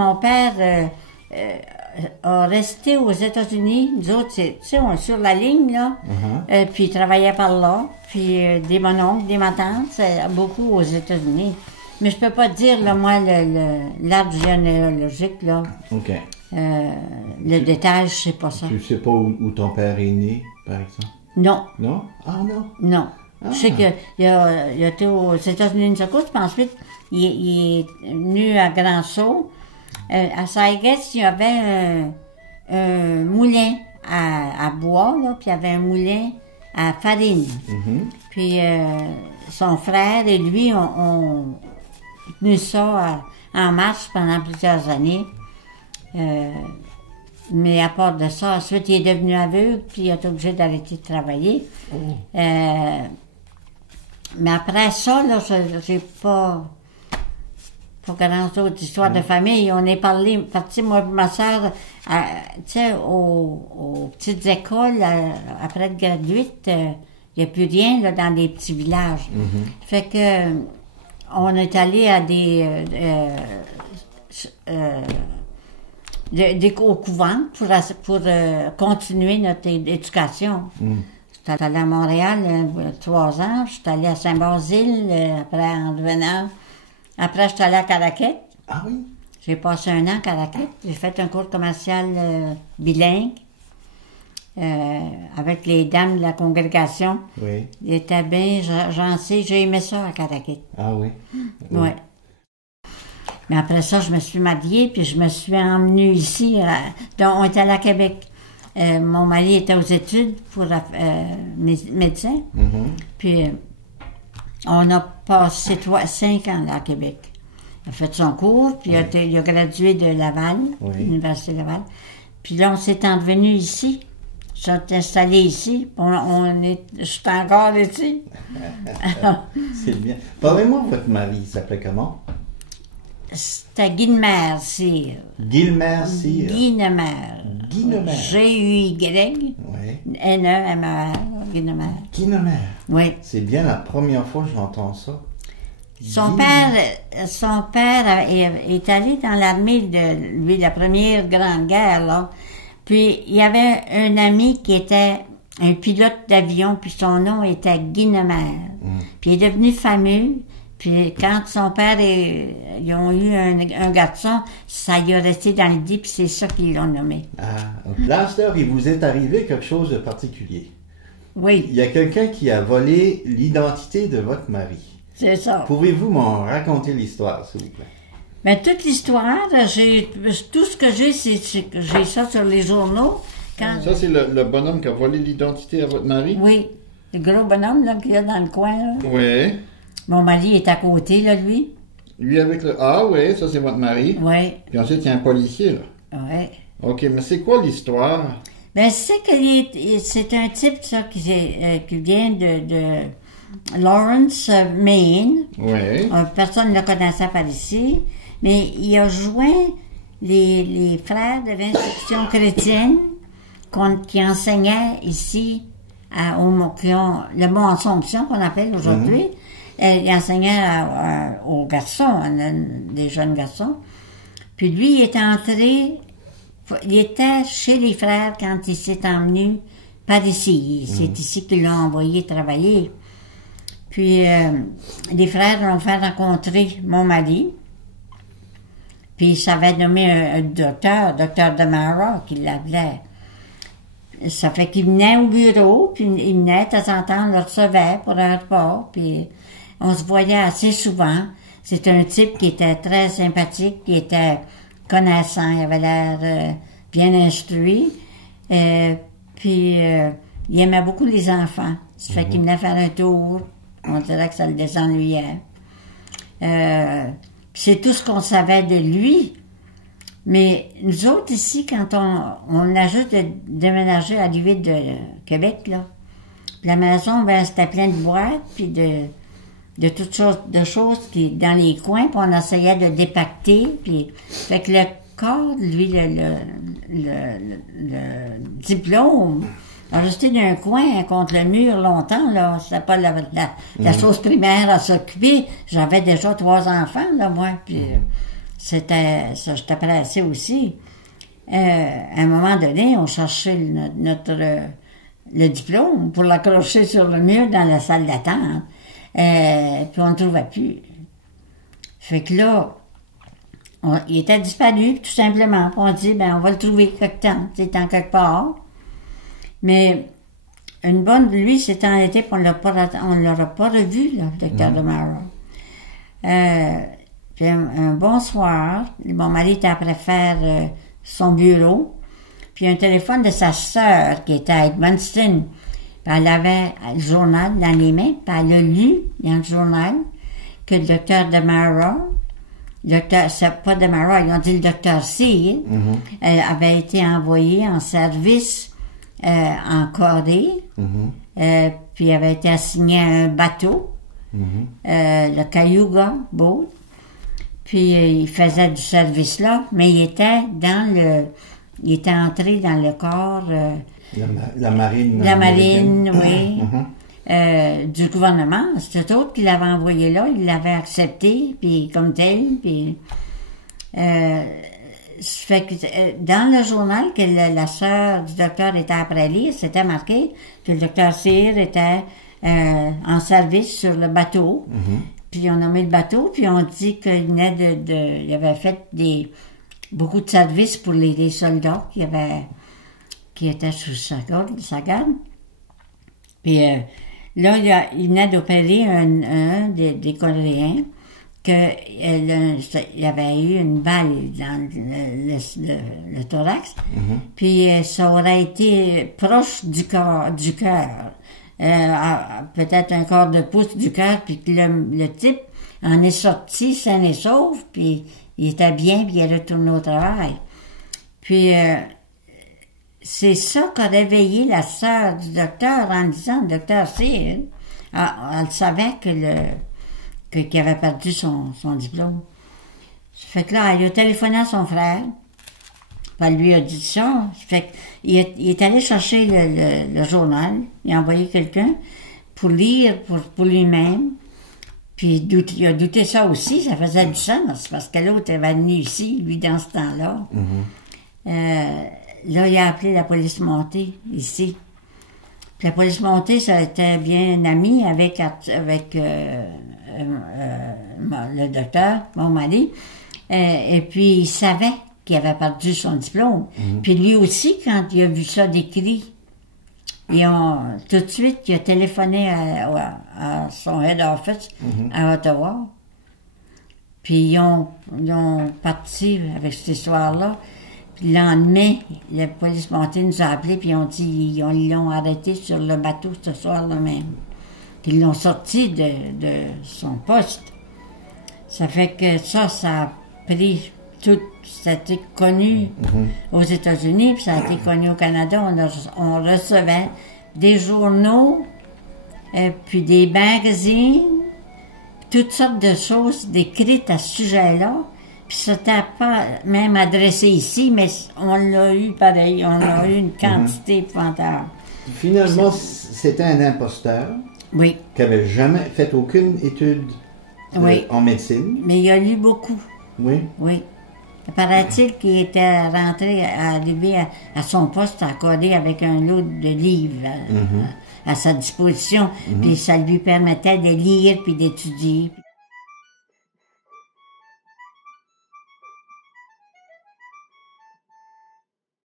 mon père a resté aux États-Unis. Nous autres, tu sais, on est sur la ligne, là. Puis il travaillait par là. Puis des mononcles, des matantes, c'est beaucoup aux États-Unis. Mais je peux pas dire, là, moi, l'arbre généalogique, là. OK. Le détail, je sais pas ça. Tu sais pas où ton père est né, par exemple? Non. Non? Ah, non? Non. Ah. Je sais qu'il a été aux États-Unis une seconde, puis ensuite, il est venu à Grand-Sault. À Saïguès, il y avait un moulin à bois, là, puis il y avait un moulin à farine. Puis son frère et lui ont tenu ça en marche pendant plusieurs années. Mais à part de ça, ensuite, il est devenu aveugle, puis il a été obligé d'arrêter de travailler. Mais après ça, là, j'ai pas grand autre histoire de famille. On est parti, moi et ma soeur, tu sais, aux petites écoles, après être graduite, il n'y a plus rien, là, dans des petits villages. Fait que, on est allé à au couvent pour continuer notre éducation. J'étais allée à Montréal 3 ans, j'étais allée à Saint-Basile, après en revenant. Après, j'étais allée à Caraquette. Ah oui? J'ai passé 1 an à Caraquette. J'ai fait un cours commercial bilingue avec les dames de la congrégation. Oui. Il était bien gentil. J'ai aimé ça à Caraquette. Ah oui? Oui. Mais après ça, je me suis mariée, puis je me suis emmenée ici. Donc, on était allé à Québec. Mon mari était aux études pour médecin. Puis, on a passé 5 ans là, à Québec. Il a fait son cours, puis il a gradué de Laval, l'Université de Laval. Puis là, on s'est envenu ici. Je suis installé ici. Je suis encore ici. C'est bien. Parlez-moi de votre mari, il s'appelait comment? C'était Guynemer Cyr. Guynemer Cyr. Guynemer. Guynemer. G-U-Y. Oui. N-E-M-E-R. Guynemer. Guynemer. Oui. C'est bien la première fois que j'entends ça. Son père est allé dans l'armée de la Première Grande Guerre, là. Puis, il y avait un ami qui était un pilote d'avion, puis son nom était Guynemer. Puis, il est devenu fameux. Puis, quand son père ils ont eu un garçon, ça y a resté dans l'idée, puis c'est ça qu'ils l'ont nommé. Ah, Lancelot, il vous est arrivé quelque chose de particulier. Oui. Il y a quelqu'un qui a volé l'identité de votre mari. C'est ça. Pouvez-vous m'en raconter l'histoire, s'il vous plaît? Bien, toute l'histoire, tout ce que j'ai, c'est que j'ai ça sur les journaux. Ça, c'est le bonhomme qui a volé l'identité à votre mari? Oui. Le gros bonhomme, là, qu'il y a dans le coin, là. Oui. Mon mari est à côté, là, lui. Lui avec le... Ah oui, ça, c'est votre mari? Oui. Puis ensuite, il y a un policier, là. Oui. OK, mais c'est quoi l'histoire? Ben, c'est que c'est un type, ça, qui vient de Lawrence, Maine. Oui. Personne ne le connaissait par ici. Mais il a joint les frères de l'instruction chrétienne qui enseignaient ici le mot Assomption, qu'on appelle aujourd'hui. Il enseignait aux garçons, des jeunes garçons. Puis lui, il était chez les frères quand il s'est emmené par ici. C'est ici qu'ils l'ont envoyé travailler. Puis les frères l'ont fait rencontrer mon mari. Puis ça avait nommé un docteur Demara, qui l'appelait. Ça fait qu'il venait au bureau, puis il venait de temps en temps, on le recevait pour un repas, puis on se voyait assez souvent. C'était un type qui était très sympathique, qui était connaissant, il avait l'air bien instruit. Puis il aimait beaucoup les enfants. Ça fait qu'il venait faire un tour. On dirait que ça le désennuyait. C'est tout ce qu'on savait de lui. Mais nous autres ici, quand on a juste déménagé à la ville de Québec, là, la maison, ben, c'était plein de boîtes, puis de toutes sortes de choses qui dans les coins, puis on essayait de dépacter, puis fait que le corps, lui, le diplôme, a resté d'un coin contre le mur longtemps, là. C'était pas la chose primaire à s'occuper. J'avais déjà 3 enfants, là, moi, puis c'était, ça, j'étais pressée aussi. À un moment donné, on cherchait le diplôme pour l'accrocher sur le mur dans la salle d'attente. Puis on ne trouvait plus. Fait que là, il était disparu, tout simplement. Puis on dit, ben on va le trouver quelque temps, c'est en quelque part. Mais une bonne de lui, c'était en été, puis on ne l'aura pas revu, là, le docteur DeMauro. Puis un bon soir, mon mari était après faire son bureau, puis un téléphone de sa sœur qui était à Edmundston. Puis elle avait le journal dans les mains, puis elle a lu dans le journal que le docteur DeMauro, c'est pas DeMauro, ils ont dit le docteur Sear, avait été envoyé en service en Corée, puis avait été assigné à un bateau, le Cayuga Boat, puis il faisait du service là, mais il était entré dans le corps la marine. La marine, oui. Du gouvernement. C'était autre qui l'avait envoyé là, il l'avait accepté, puis comme tel, puis fait que dans le journal que la sœur du docteur était après lire, c'était marqué que le docteur Sear était en service sur le bateau. Puis on a mis le bateau, puis on dit qu'il venait il avait fait beaucoup de services pour les soldats qui étaient sous sa garde. Puis là, il venait d'opérer un des Coréens il avait eu une balle dans le thorax, puis ça aurait été proche du cœur. Peut-être un quart de pouce du cœur, puis que le type en est sorti sain et sauf, puis il était bien, puis il est retourné au travail. Puis c'est ça qu'a réveillé la sœur du docteur en disant, le docteur Sear, elle savait qu'il avait perdu son diplôme. Fait que là, elle a téléphoné à son frère, puis elle lui a dit ça. Fait qu'il est allé chercher le journal, il a envoyé quelqu'un pour lire pour lui-même, puis il a douté ça aussi, ça faisait du sens, parce que l'autre avait venu ici, lui, dans ce temps-là. Là, il a appelé la police montée, ici. Puis la police montée, ça était bien ami avec le docteur, mon mari, et puis il savait qu'il avait perdu son diplôme. Puis lui aussi, quand il a vu ça décrit, tout de suite, il a téléphoné à son head office à Ottawa. Puis ils ont parti avec cette histoire-là. Puis le lendemain, la police montée nous a appelés, puis ils ont dit ils l'ont arrêté sur le bateau ce soir-là même. Puis ils l'ont sorti de son poste. Ça fait que ça a pris tout, ça a été connu aux États-Unis, puis ça a été connu au Canada. On recevait des journaux, puis des magazines, toutes sortes de choses décrites à ce sujet-là. Puis c'était pas même adressé ici, mais on l'a eu pareil, on a eu une quantité épouvantable. Finalement, c'était un imposteur. Oui. Qui n'avait jamais fait aucune étude en médecine. Mais il a lu beaucoup. Oui. Oui. Paraît-il qu'il était arrivé à son poste accordé avec un lot de livres à sa disposition. Puis ça lui permettait de lire puis d'étudier.